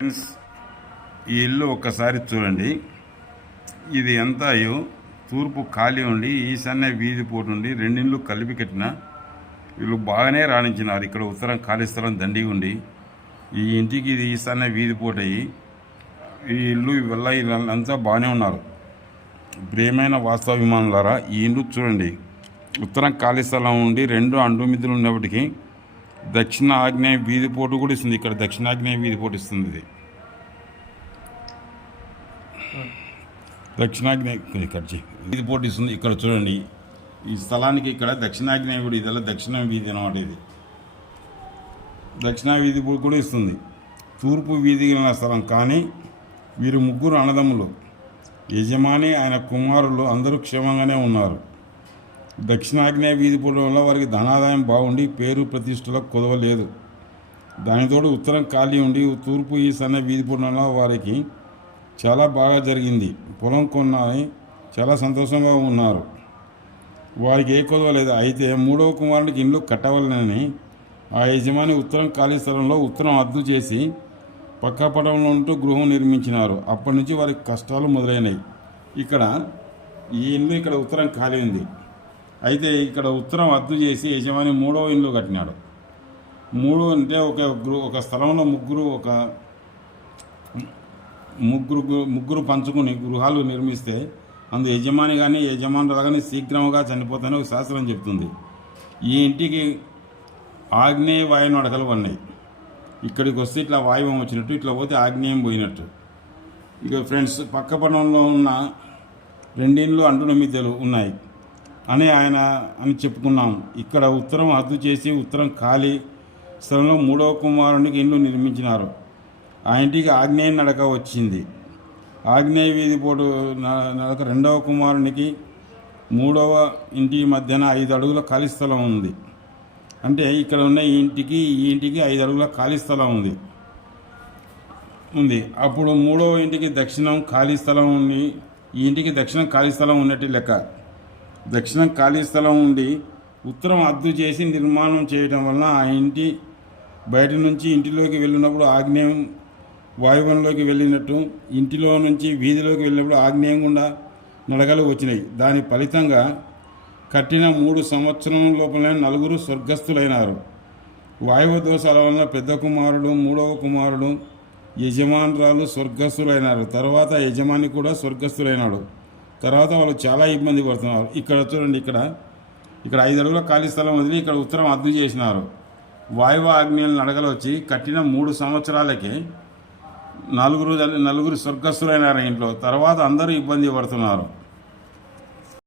Friends, ఈ ఇల్లు ఒక్కసారి చూడండి. ఇది ఎంత అయ్యో తూర్పు ఖాళీ ఉండి ఈశాన్య వీధి పోటు ఉండి రెండిళ్ళు కలిపి కట్టిన వీళ్ళు బాగానే రాణించినారు. ఇక్కడ ఉత్తరం ఖాళీ స్థలం దండి ఉండి ఈ ఇంటికి ఇది ఈశాన్య వీధి పోటు అయ్యి ఈ ఇల్లు వల్ల వీళ్ళంతా బాగానే ఉన్నారు. ప్రియమైన వాస్తవాభిమానులారా, ఈ ఇల్లు చూడండి. ఉత్తరం ఖాళీ స్థలం ఉండి రెండు అంటుమిద్దులు ఉన్నప్పటికీ దక్షిణ ఆగ్నేయ వీధి పోటు కూడా ఇస్తుంది. ఇక్కడ దక్షిణాగ్నేయ వీధి పోటు ఇస్తుంది. ఇది దక్షిణాగ్నేయ వీధి పోటు ఇస్తుంది. ఇక్కడ చూడండి, ఈ స్థలానికి ఇక్కడ దక్షిణాగ్నేయ వీధి, ఇదల్లా దక్షిణ వీధి అన్నమాట. ఇది దక్షిణ వీధి పోటు కూడా ఇస్తుంది. తూర్పు వీధి స్థలం. కానీ వీరు ముగ్గురు అన్నదమ్ములు, యజమాని ఆయన కుమారులు అందరూ క్షేమంగానే ఉన్నారు. దక్షిణాగ్నేయ వీధి పోవడం వల్ల వారికి ధనాదాయం బాగుండి పేరు ప్రతిష్టలకు కొదవలేదు. దానితోడు ఉత్తరం ఖాళీ ఉండి తూర్పు ఈశాన్య వీధి పోవడం వల్ల వారికి చాలా బాగా జరిగింది. పొలం కొన్నాని చాలా సంతోషంగా ఉన్నారు. వారికి ఏ కొదవలేదు. అయితే మూడవ కుమారునికి ఇల్లు కట్టవాలని ఆ యజమాని ఉత్తరం ఖాళీ స్థలంలో ఉత్తరం అద్దు చేసి పక్కపటంలో ఉంటూ గృహం నిర్మించినారు. అప్పటి నుంచి వారికి కష్టాలు మొదలైనవి. ఇక్కడ ఈ ఇల్లు ఇక్కడ ఉత్తరం ఖాళీ ఉంది. అయితే ఇక్కడ ఉత్తరం అద్దు చేసి యజమాని మూడవ ఇల్లు కట్టినాడు. మూడు అంటే ఒక స్థలంలో ముగ్గురు పంచుకుని గృహాలు నిర్మిస్తే అందు యజమాని కానీ యజమానులు కానీ శీఘ్రంగా చనిపోతాయని ఒక శాస్త్రం చెప్తుంది. ఈ ఇంటికి ఆగ్నేయ వాయు నడకలు ఉన్నాయి. ఇక్కడికి వస్తే ఇట్లా వాయువం వచ్చినట్టు, ఇట్లా పోతే ఆగ్నేయం పోయినట్టు. ఇక ఫ్రెండ్స్, పక్క పట్టణంలో ఉన్న రెండింళ్ళు అంటుమిద్దెలు ఉన్నాయి అని చెప్పుకున్నాం. ఇక్కడ ఉత్తరం హద్దు చేసి ఉత్తరం ఖాళీ స్థలంలో మూడవ కుమారునికి ఇల్లు నిర్మించినారు. ఆ ఇంటికి ఆగ్నేయ నడక వచ్చింది. ఆగ్నేయ వీధి పోటు నడక రెండవ కుమారునికి మూడవ ఇంటి మధ్యన 5 అడుగుల ఖాళీ స్థలం ఉంది. అంటే ఇక్కడ ఉన్న ఈ ఇంటికి 5 అడుగుల ఖాళీ స్థలం ఉంది. అప్పుడు మూడవ ఇంటికి దక్షిణం ఖాళీ స్థలం ఉంది. ఈ ఇంటికి దక్షిణం ఖాళీ స్థలం ఉన్నట్టు లెక్క. దక్షిణం ఖాళీ స్థలం ఉండి ఉత్తరం అద్దు చేసి నిర్మాణం చేయడం వలన ఆ ఇంటి బయట నుంచి ఇంటిలోకి వెళ్ళినప్పుడు ఆగ్నేయం వాయువంలోకి వెళ్ళినట్టు, ఇంటిలో నుంచి వీధిలోకి వెళ్ళినప్పుడు ఆగ్నేయం గుండా నడకలు వచ్చినాయి. దాని ఫలితంగా కట్టిన 3 సంవత్సరం లోపలనే 4 స్వర్గస్థులైనారు. వాయువ దోషాల వలన పెద్ద కుమారుడు మూడవ కుమారుడు యజమానురాలు స్వర్గస్థులైనారు. తర్వాత యజమాని కూడా స్వర్గస్థులైనాడు. తర్వాత వాళ్ళు చాలా ఇబ్బంది పడుతున్నారు. ఇక్కడ చూడండి, ఇక్కడ 5 అడుగుల ఖాళీ స్థలం వదిలి ఇక్కడ ఉత్తరం అద్దు చేసినారు. వాయువ ఆగ్నేయులు నడకలు వచ్చి కట్టిన 3 సంవత్సరాలకి 4 స్వర్గస్థులైనారు ఇంట్లో. తర్వాత అందరూ ఇబ్బంది పడుతున్నారు.